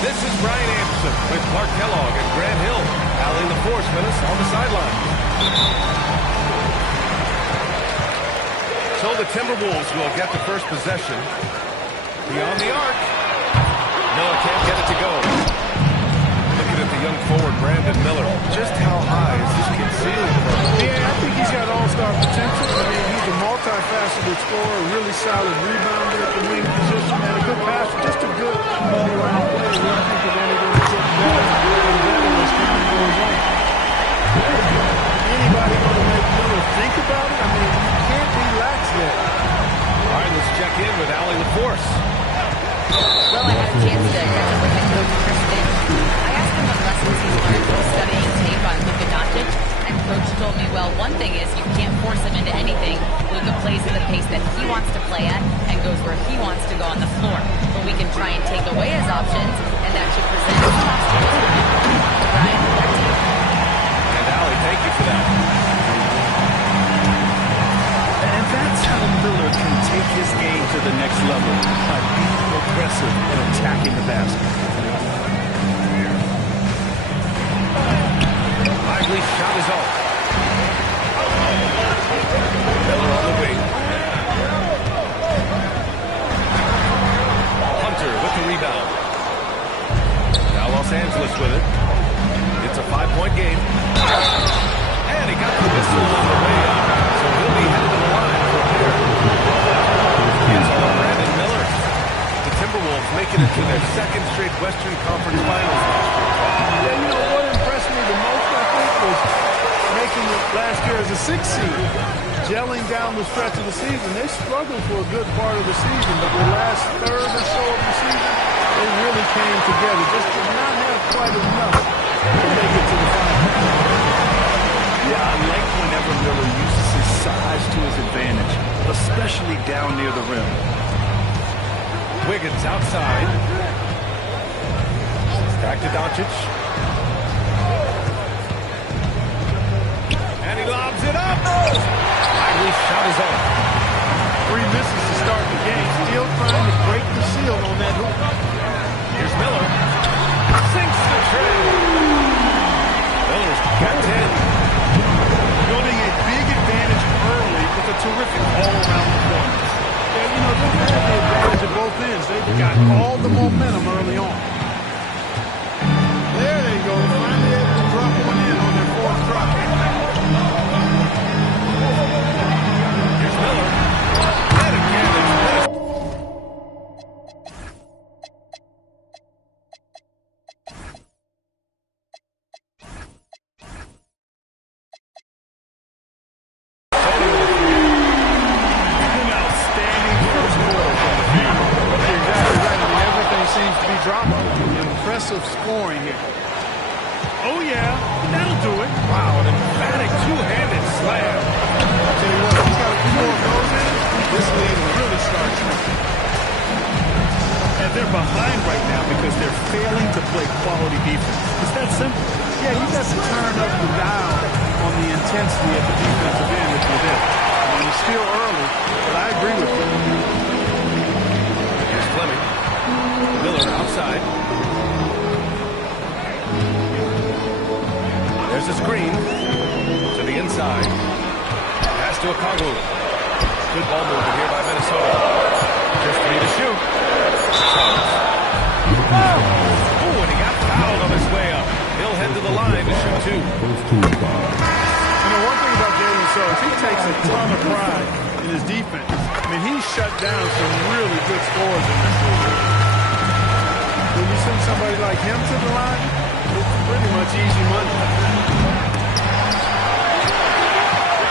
This is Brian Anderson with Clark Kellogg and Grant Hill. Allie LaForce with us on the sideline. So the Timberwolves will get the first possession. Beyond the arc. Miller can't get it to go. Looking at the young forward, Brandon Miller. Just how high is this kid's ceiling? Yeah, I think he's got all-star potential. I mean, he's a multifaceted scorer, a really solid rebounder at the wing position, and a good passer, just a good all-around player. I think is only going to get better and better as time goes on. Anybody going to make Miller think about it? I mean, you can't relax there. All right, let's check in with Allie LaForce. Well, I had a chance to catch up with head coach Chris Finch. I asked him what lessons he's learned from studying tape on Luka Doncic, and coach told me, well, one thing is you can't force him into anything. Luka plays at the pace that he wants to play at and goes where he wants to go on the floor. But we can try and take away his options, and that should present some obstacles for him. Brian, back to you. And Allie, thank you for that. And that's how Miller can take his game to the next level, by being aggressive and attacking the basket. Lively shot is off. Miller on the wing. Hunter with the rebound. Now Los Angeles with it. It's a 5-point game. And he got the whistle on the way up. So he'll be headed to the line for a pair. Cancel on Brandon Miller. The Timberwolves making it to their second straight Western Conference Finals last year. Yeah, you know what impressed me the most, I think, was making it last year as a 6th seed, gelling down the stretch of the season. They struggled for a good part of the season, but the last third or so of the season, they really came together. Just did not have quite enough to make it to the finals. Yeah, I like whenever Miller uses his size to his advantage, especially down near the rim. Wiggins outside. Back to Doncic. And he lobs it up. Lively shot is on. 3 misses to start the game. Still trying to break the seal on that hoop. Here's Miller. Sinks the tray. Miller's got 10. Building a big advantage early with a terrific all-around performance. Yeah, you know, they've had the advantage at both ends. They've got all the momentum early on. There they go. Finally able to drop one in on their 4th drop. Here's Miller. And again, it's aggressive scoring here. Oh, yeah. That'll do it. Wow, an emphatic two-handed slam. I'll tell you what, if he's got a few more of those in him, this lead will really start shrinking. And they're behind right now because they're failing to play quality defense. It's that simple. Yeah, you got to turn up the dial on the intensity at the defensive end if you're there. I mean, it's still early, but I agree with you. Here's Fleming. Miller outside. There's a screen to the inside. Pass to Okongwu. Good ball movement here by Minnesota. Just 3 to shoot. Oh, and he got fouled on his way up. He'll head to the line to shoot 2. You know, one thing about Jalen Suggs, he takes a ton of pride in his defense. I mean, he's shut down some really good scores in this league. When you send somebody like him to the line, it's pretty much easy money.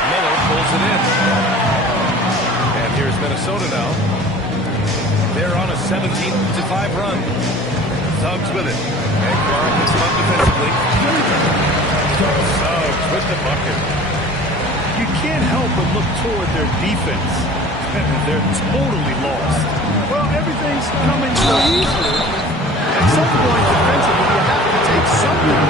Miller pulls it in. And here's Minnesota now. They're on a 17-5 run. Suggs with it. And Clark hits him up defensively. Suggs with the bucket. You can't help but look toward their defense. They're totally lost. Well, everything's coming so easily. At some point, defensively, you have to take something.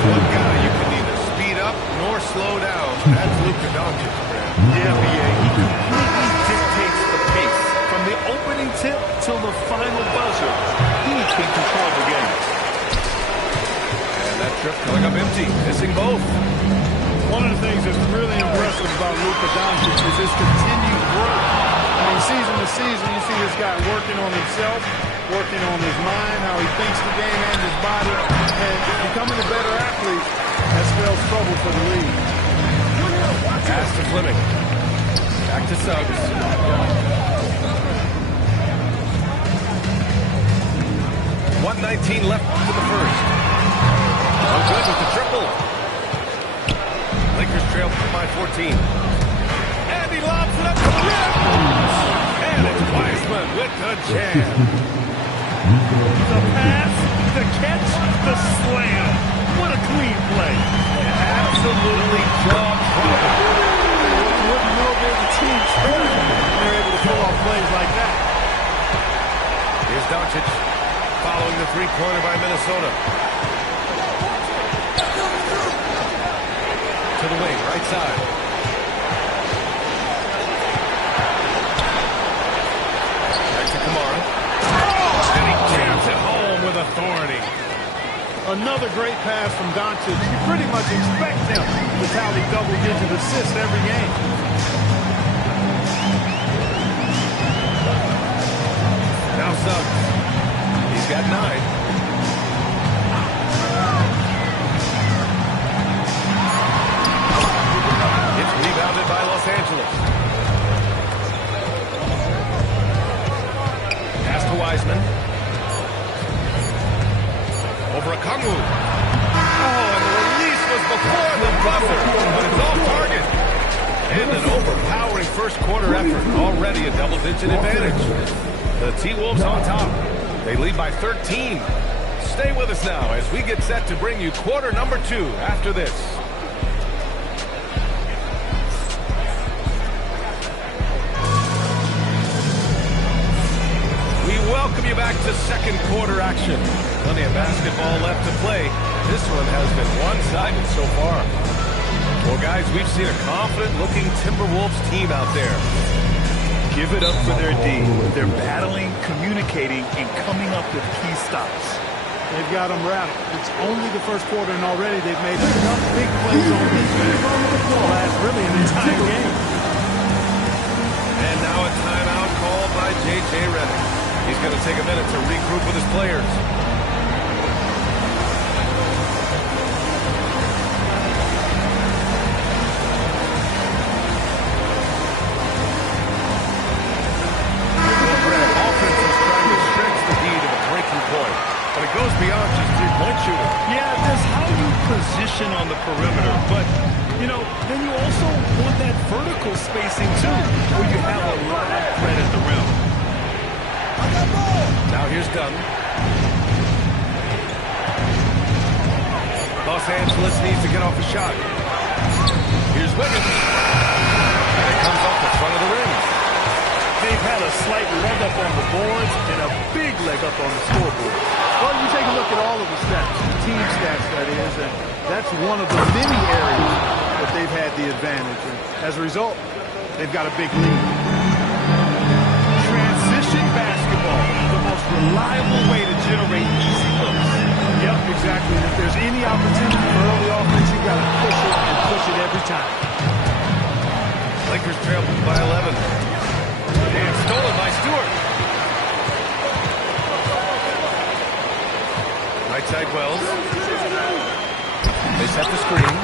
One guy you can neither speed up nor slow down. That's Luka Doncic, Brad. Yeah, B.A. He completely dictates the pace. From the opening tip till the final buzzer, he can control the game. And that trip coming up empty, missing both. One of the things that's really impressive about Luka Doncic is his continued growth. I mean, season to season, you see this guy working on himself, working on his mind, how he thinks the game and his body, and becoming a better athlete. That spells trouble for the league. Pass to Fleming. Back to Suggs. 1:19 left to the first. No good with the triple. Lakers trail by 14. And he lobs it up to the rim. And it's Wiseman with the jam. The pass, the catch, the slam. What a clean play. Absolutely jaw-dropping. You wouldn't know there's a team spirit when they're able to pull off plays like that. Here's Doncic following the three-pointer by Minnesota. To the wing, right side. Back to Kamara. And he jams it home with authority. Another great pass from Doncic. You pretty much expect him to tally double-digit assists every game. Now Suggs. He's got 9. It's rebounded by Los Angeles. Pass to Wiseman. Over Okongwu. Oh, and the release was before the buzzer, but it's off target. And an overpowering first quarter effort. Already a double-digit advantage. The T-Wolves on top. They lead by 13. Stay with us now as we get set to bring you quarter number 2 after this. We welcome you back to second quarter action. Plenty of basketball left to play. This one has been one-sided so far. Well, guys, we've seen a confident-looking Timberwolves team out there. Give it up for their D. They're battling, communicating, and coming up with key stops. They've got them rattled. It's only the first quarter, and already they've made enough big plays on defense to last really an entire game. And now a timeout called by J.J. Redick. He's going to take a minute to regroup with his players. Offense is trying to stretch the D to the breaking point, but it goes beyond just three-point shooting. Yeah, there's how you position on the perimeter, but, you know, then you also want that vertical spacing, too, where you have a lot of threat at the rim. Now Now here's Dunn. Los Angeles needs to get off a shot. Here's Wiggins. And it comes off the front of the rim. They've had a slight leg up on the boards and a big leg up on the scoreboard. Well, you take a look at all of the stats, the team stats, that is, and that's one of the many areas that they've had the advantage. And as a result, they've got a big lead. Transition basketball, the most reliable way to generate easy looks. Yep, exactly. And if there's any opportunity for early offense, you got to push it and push it every time. Lakers trail by 11. And stolen by Stewart. Right side Wells. They set the screen.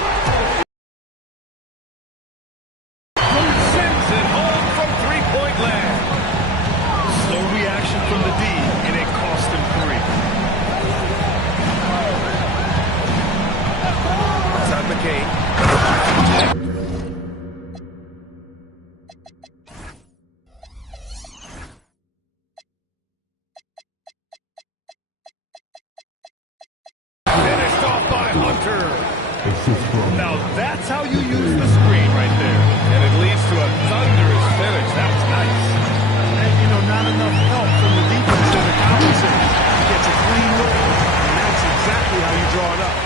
Sends it home from three-point land. Slow reaction from the D, and it cost him 3. Outside McCain. Finished off by Hunter. Now that's how you use the screen right there. And it leads to a thunderous finish. That was nice. And, you know, not enough help from the defense to compensate. He gets a clean look, and that's exactly how you draw it up.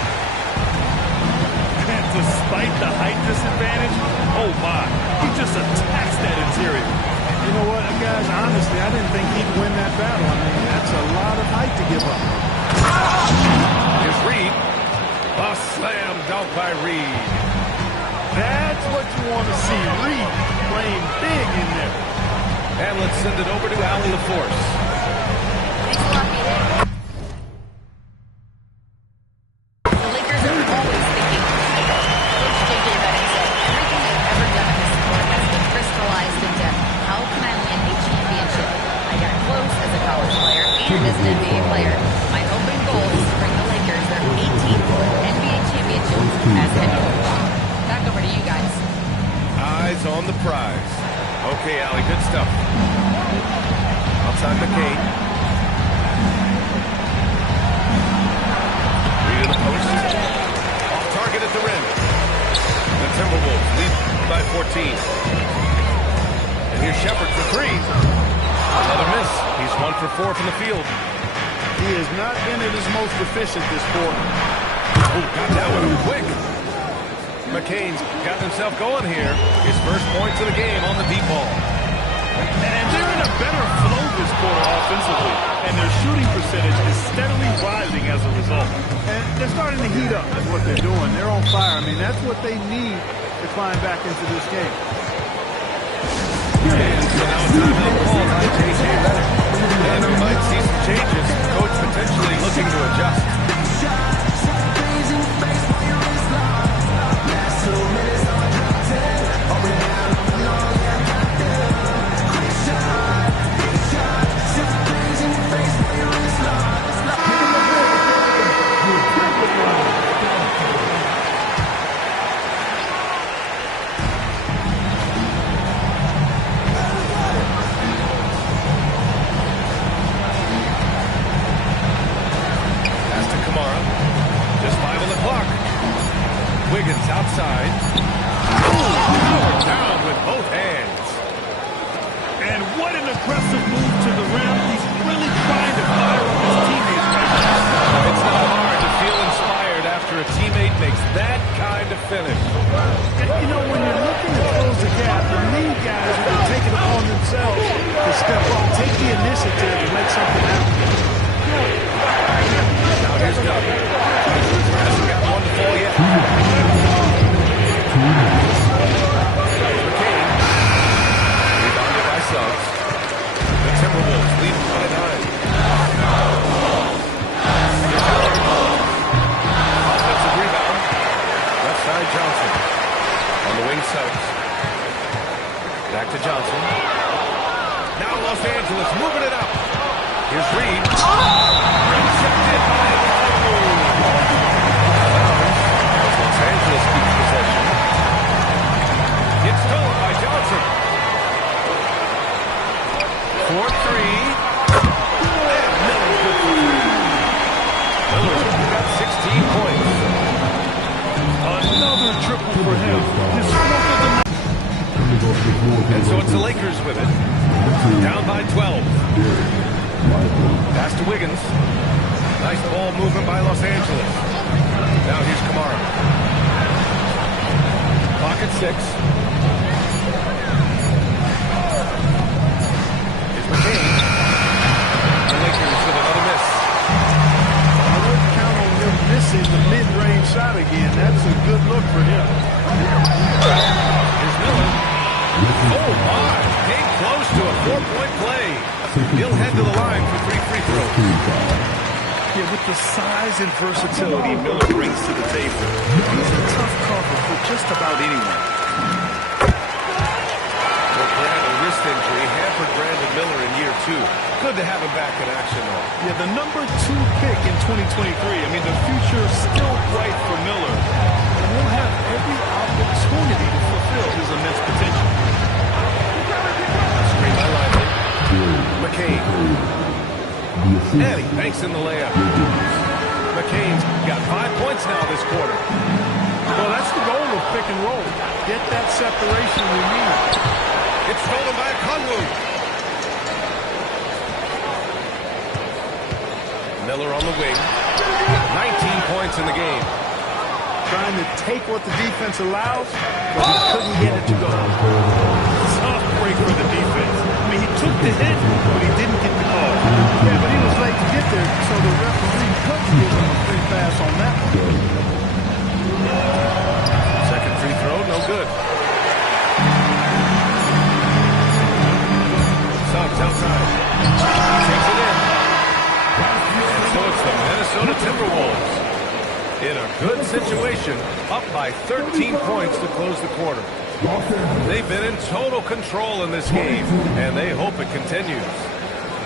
And despite the height disadvantage, oh my, he just attacks that interior. You know what, guys, honestly, I didn't think he'd win that battle. I mean, that's a lot of height to give up. Here's Reed. A slam dunk by Reed. That's what you want to see. Reed playing big in there. And let's send it over to Allie LaForce. Thanks a lot, Peter. The Lakers are always thinking title. Coach J.J. Redick said, everything I've ever done in this sport has been crystallized into how can I win a championship? I got close as a college player and as an NBA player. My hope and goal is to bring the Lakers their 18th NBA championship as head coach. Back over to you guys. Eyes on the prize. Okay, Allie, good stuff. Outside McCain. Reed in the post. Off target at the rim. The Timberwolves lead by 14. And here's Shepherd for 3. Another miss. He's 1 for 4 from the field. He has not been at his most efficient this quarter. Oh, got that one quick. McCain's gotten himself going here. His first points of the game on the deep ball. And they're in a better flow this quarter offensively. And their shooting percentage is steadily rising as a result. And they're starting to heat up is what they're doing. They're on fire. I mean, that's what they need to climb back into this game. And so now it's time to call by J.J. Redick. And we might see some changes. Coach potentially looking to adjust. Wiggins outside. Powered down with both hands. And what an aggressive move to the rim. He's really trying to fire on his teammates right now. It's not hard to feel inspired after a teammate makes that kind of finish. And, you know, when you're looking to close the gap, the lead guys are going to take it upon themselves to step up, take the initiative, and make something happen. Now here's Doug. Hasn't got one to fall yet. McCain. Rebounded by Suggs. The Timberwolves lead by 9. Offensive rebound. Left side Johnson. On the wing Suggs. Back to Johnson. Now Los Angeles moving it up. Here's Reed. Rejected by Los Angeles keeps possession. It's stolen by Johnson. 4-3. And And so it's the Lakers with it. Down by 12. Pass to Wiggins. Nice ball movement by Los Angeles. Now here's Kamara. Clock at 6. Here's McCain. The Lakers with another miss. I wouldn't count on him missing the mid-range shot again. That's a good look for him. Here's Miller. Oh, my. Came close to a 4-point play. He'll head to the line for 3 free throws. Yeah, with the size and versatility Miller brings to the table, he's a tough cover for just about anyone. Well, Brad, a wrist injury hampered Brandon Miller in year 2. Good to have him back in action, though. Yeah, the number 2 pick in 2023. I mean, the future is still bright for Miller. And he'll have every opportunity to fulfill his immense potential. Screen by Lively. McCain. And he banks in the layup. McCain's got 5 points now this quarter. Well, that's the goal of pick and roll. Get that separation you need. It's stolen by Kongwu. Miller on the wing. 19 points in the game. Trying to take what the defense allows, but he couldn't get it to go. Tough break for the defense. I mean, he took the hit, but he didn't get the call. Yeah, but he was late to get there, so the referee couldn't give him a free pass on that one. Second free throw, no good. Suggs outside. Takes it in. And so it's the Minnesota Timberwolves in a good situation, up by 13 points to close the quarter. They've been in total control in this game, and they hope it continues.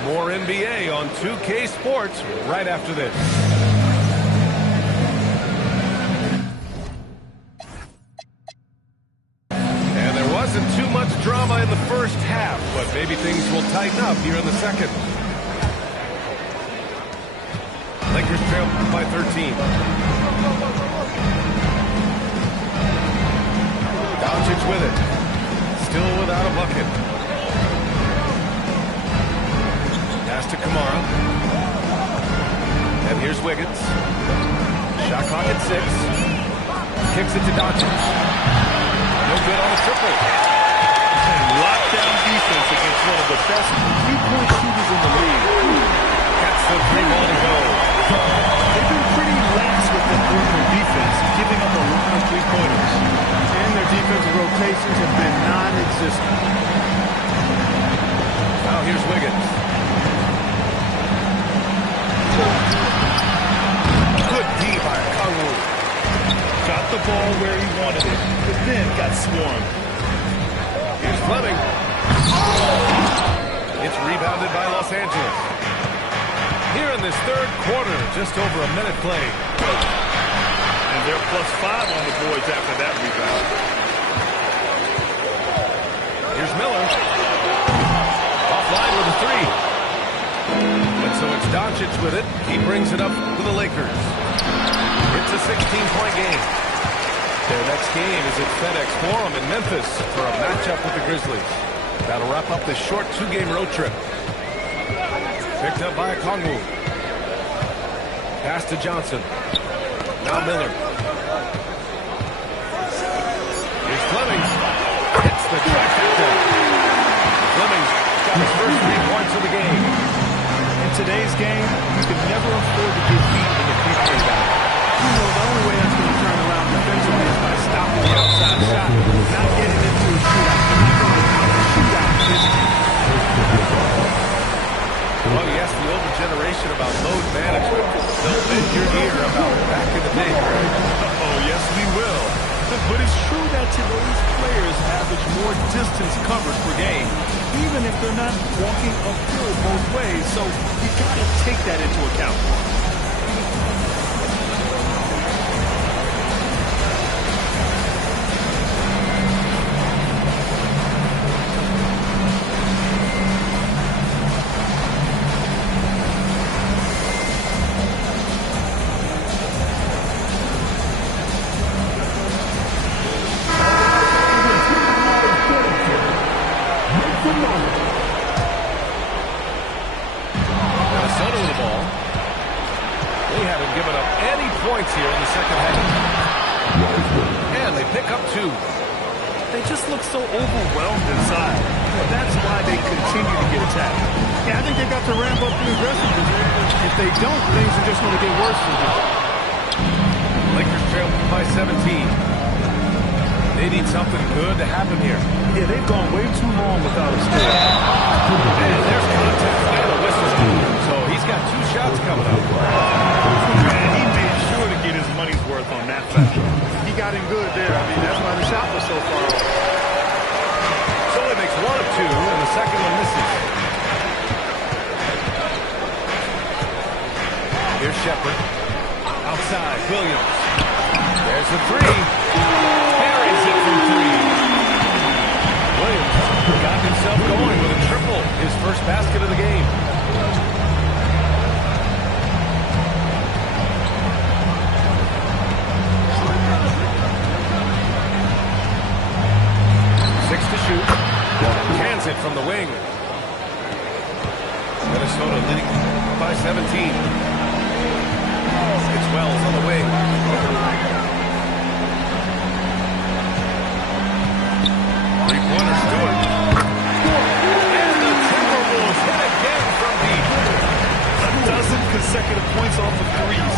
More NBA on 2K Sports right after this. And there wasn't too much drama in the first half, but maybe things will tighten up here in the second. Lakers trail by 13. Doncic with it. Still without a bucket. Pass to Kamara. And here's Wiggins. Shot clock at 6. Kicks it to Doncic. No good on the triple. Lockdown defense against one of the best three-point shooters in the league. Gets the 3-ball to go. They've been pretty lax with the perimeter defense, giving up a lot of three-pointers. And their defensive rotations have been non-existent. Now here's Wiggins. Good D by Kongwu. Got the ball where he wanted it, but then got swarmed. Here's Fleming. It's rebounded by Los Angeles. Here in this third quarter, just over a minute played. And they're +5 on the boards after that rebound. Here's Miller. Offline with a 3. And so it's Doncic with it. He brings it up to the Lakers. It's a 16-point game. Their next game is at FedEx Forum in Memphis for a matchup with the Grizzlies. That'll wrap up this short 2-game road trip. Picked up by Kongwu. Pass to Johnson. Now Miller. Here's Fleming. Hits the trifecta. Fleming's got his first 3 points of the game. In today's game, you can never afford to get beat in the three-point battle. You know, the only way that's going to turn around defensively is by stopping the outside shot, not getting into a shootout. They're not going to out-shootout this team. Well, you asked the older generation about load management. They'll bend your ear about back in the day, Greg. Oh, yes, we will. But it's true that today's players average more distance covered per game, even if they're not walking uphill both ways. So you got to take that into account. Minnesota with the ball. They haven't given up any points here in the second half. And they pick up 2. They just look so overwhelmed inside. That's why they continue to get attacked. Yeah, I think they got to ramp up the aggressiveness. If they don't, things are just going to get worse for them. Lakers trail by 17. They need something good to happen here. Yeah, they've gone way too long without a score. And there's contact and the whistle. So he's got 2 shots coming up. And he made sure to get his money's worth on that foul. He got in good there. I mean, that's why the shot was so far off. So he makes 1 of 2, and the second one misses. Here's Shepherd. Outside, Williams. There's the 3. Carries it from 3. Williams got himself going with a triple. His first basket of the game. To shoot. Cans it from the wing. Minnesota leading by 17. It's Wells on the wing. Three-pointer Stewart. And the Timberwolves hit again from deep. A dozen consecutive points off of threes.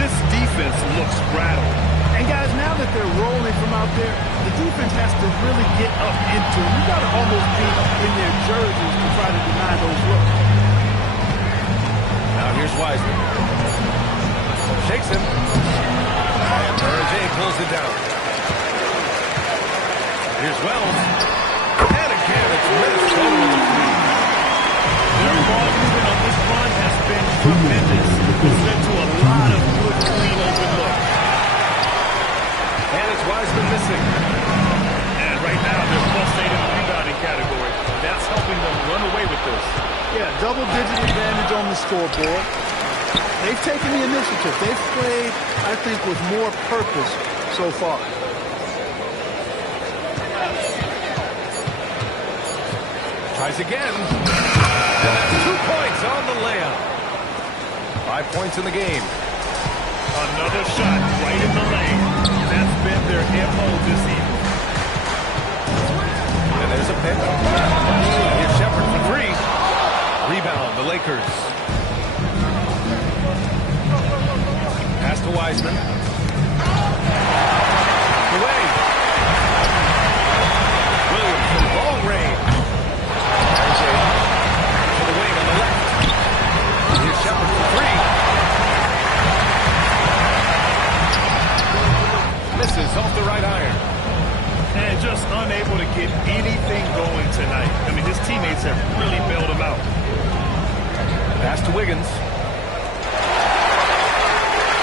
This defense looks rattled. And guys, now that they're rolling from out there, the defense has to really get up into them. You got to almost be in their jerseys to try to deny those looks. Now here's Wiseman. Shakes him. And Berger pulls it down. Here's Wells. And again, it's Minnesota with the 3. Their ball movement on this run has been tremendous. It's led to a lot of good, clean, open looks. And it's Wiseman missing. And right now, they're +8 in the rebounding category. That's helping them run away with this. Yeah, double-digit advantage on the scoreboard. They've taken the initiative. They've played, I think, with more purpose so far. Tries again. And that's 2 points on the layup. 5 points in the game. Another shot right in the lane. That's been their MO this evening. And there's a pick. Here's Shepherd for 3. Rebound, the Lakers. Pass to Wiseman. Away. Williams from long range. RJ to the wing on the left. Here's Shepherd for 3. Misses off the right iron. And just unable to get anything going tonight. I mean, his teammates have really bailed him out. Pass to Wiggins.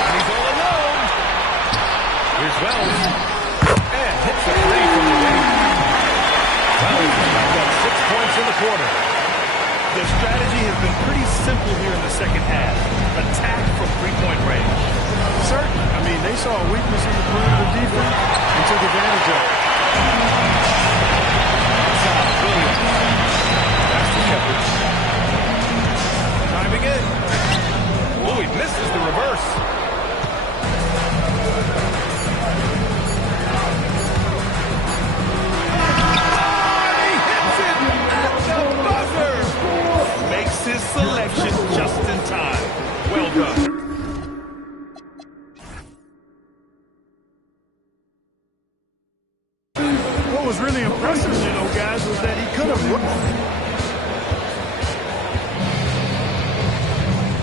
And he's all alone. Here's Wells. And hits a 3 from the wing. Wells has got 6 points in the quarter. The strategy has been pretty simple here in the second half. Attack from three-point range. Certainly. I mean, they saw a weakness in the perimeter defense and took advantage of it. Outside, Williams. Pass to Shepherd. Driving in. Oh, he misses the reverse. He hits it at the buzzer. Makes his selection just in time. Well done. What was really impressive, guys, was that he could have run.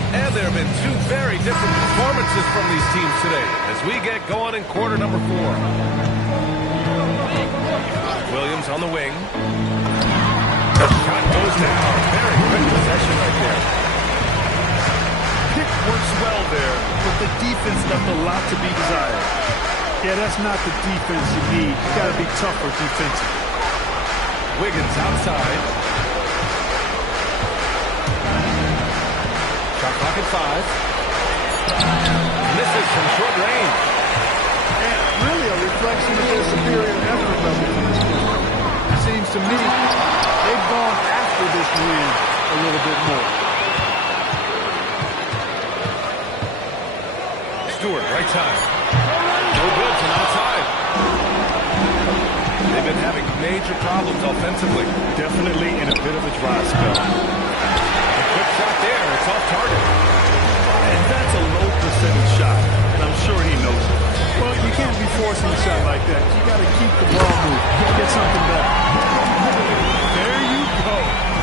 And there have been 2 very different performances from these teams today as we get going in quarter number 4. Williams on the wing. Shot goes down. Very quick possession right there. Pick works well there, but the defense left a lot to be desired. Yeah, that's not the defense you need. You got to be tougher defensively. Wiggins outside. Shot clock at 5. Misses from short range. And really a reflection of their superior effort level in this game. It seems to me they've gone win a little bit more. Stewart, right side. No good from outside. They've been having major problems offensively. Definitely in a bit of a dry spell. A quick shot there. It's off target. And that's a low percentage shot, and I'm sure he knows it. Well, you can't be forcing a shot like that. You got to keep the ball moving. Get something back. There you go.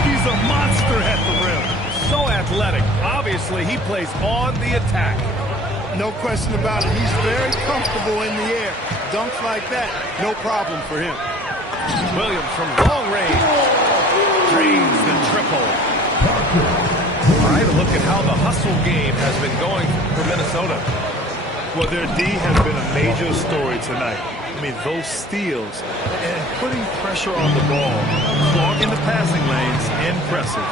He's a monster at the rim. So athletic. Obviously, he plays on the attack. No question about it. He's very comfortable in the air. Dunks like that, no problem for him. Williams from long range. Drains the triple. All right, a look at how the hustle game has been going for Minnesota. Well, their D has been a major story tonight. I mean, those steals and putting pressure on the ball, clogging the passing lanes, impressive.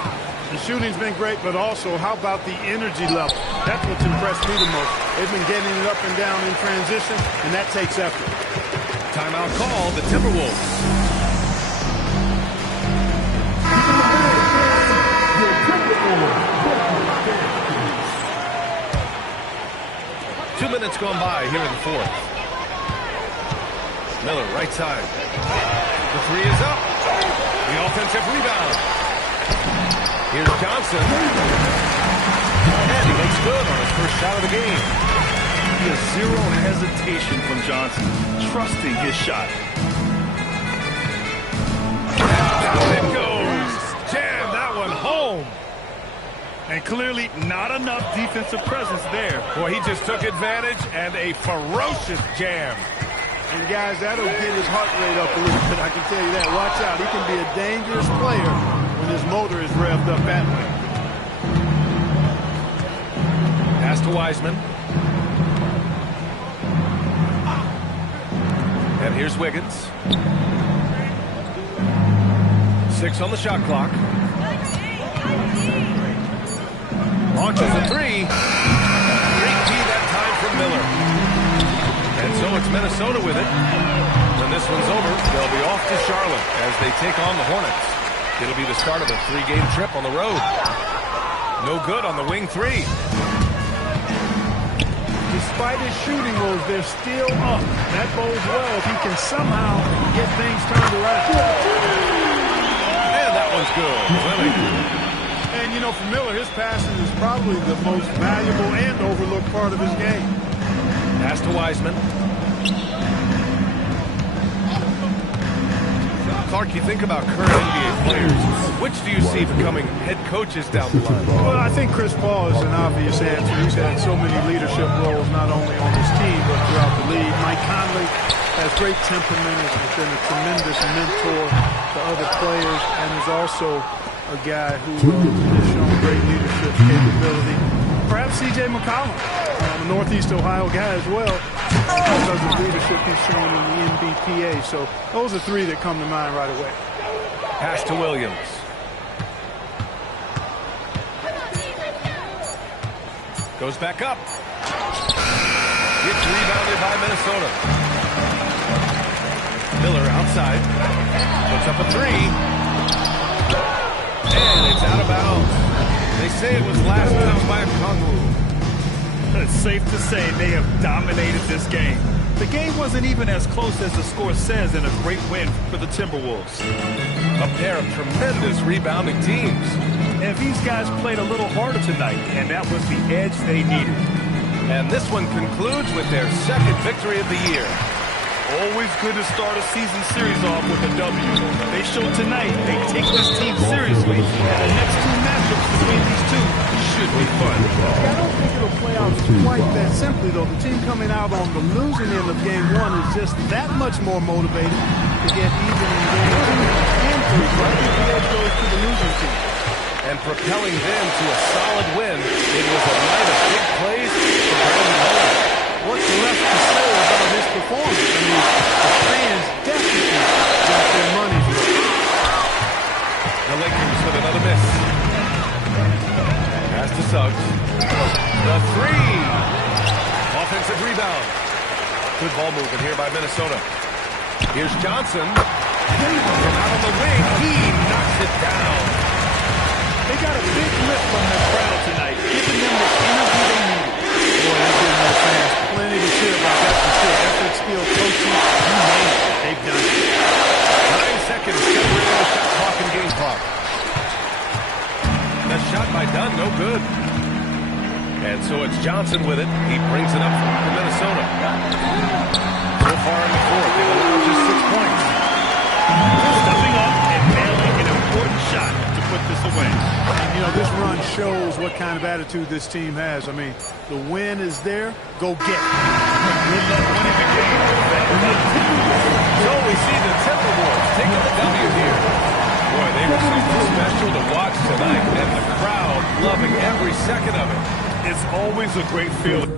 The shooting's been great, but also, how about the energy level? That's what's impressed me the most. They've been getting it up and down in transition, and that takes effort. Timeout call, the Timberwolves. Two minutes gone by here in the fourth. Miller, right side. The three is up. The offensive rebound. Here's Johnson. And he makes good on his first shot of the game. He has zero hesitation from Johnson, trusting his shot. Down it goes. Jam that one home. And clearly not enough defensive presence there. Boy, he just took advantage and a ferocious jam. And guys, that'll get his heart rate up a little bit, I can tell you that. Watch out, he can be a dangerous player when his motor is revved up that way. Pass to Wiseman. And here's Wiggins. 6 on the shot clock. Launches a three. Great key that time from Miller. And so it's Minnesota with it. When this one's over, they'll be off to Charlotte as they take on the Hornets. It'll be the start of a 3-game trip on the road. No good on the wing three. Despite his shooting woes, they're still up. That bodes well if he can somehow get things turned around. And that one's good. Willie. And, you know, for Miller, his passing is probably the most valuable and overlooked part of his game. Pass to Wiseman. Clark, you think about current NBA players. Which do you see becoming head coaches down the line? Well, I think Chris Paul is an obvious answer. He's had so many leadership roles, not only on his team, but throughout the league. Mike Conley has great temperament, has been a tremendous mentor to other players, and is also a guy who has shown great leadership capability. Perhaps C.J. McCollum, a Northeast Ohio guy as well, because of leadership he's shown in the NBPA. So those are three that come to mind right away. Pass to Williams. Goes back up. It's rebounded by Minnesota. Miller outside. Puts up a three. And it's out of bounds. They say it was last touched by a Okongwu. It's safe to say they have dominated this game. The game wasn't even as close as the score says in a great win for the Timberwolves. A pair of tremendous rebounding teams. And these guys played a little harder tonight, and that was the edge they needed. And this one concludes with their second victory of the year. Always good to start a season series off with a W. They showed tonight they take this team seriously, and the next two matchups between these two should be fun. I don't think it'll play out quite that simply, though. The team coming out on the losing end of game one is just that much more motivated to get even in game two and three. So I think the edge goes to the losing team. And propelling them to a solid win, it was a night of big plays for Brandon Miller. What's left to say about his performance? I mean, the fans definitely got their money's worth. The Lakers with another miss. Pass to Suggs. The three. Offensive rebound. Good ball movement here by Minnesota. Here's Johnson. From out on the wing, he knocks it down. They got a big lift from the crowd tonight, giving them the energy they needed. Boy, they're giving their fans plenty to cheer about. That's for sure. Effort, skill, coaching, you name it. They've done it. 9 seconds separating the shot clock and game clock. That shot by Dunn, no good. And so it's Johnson with it. He brings it up for Minnesota. So far in the fourth, they've allowed just 6 points. Stepping up and nailing an important shot to put this away. And, you know, this run shows what kind of attitude this team has. I mean, the win is there. Go get it. Good luck winning the game. So we see the Timberwolves taking the W here. Boy, they were something special to watch tonight, and the crowd loving every second of it. It's always a great feeling.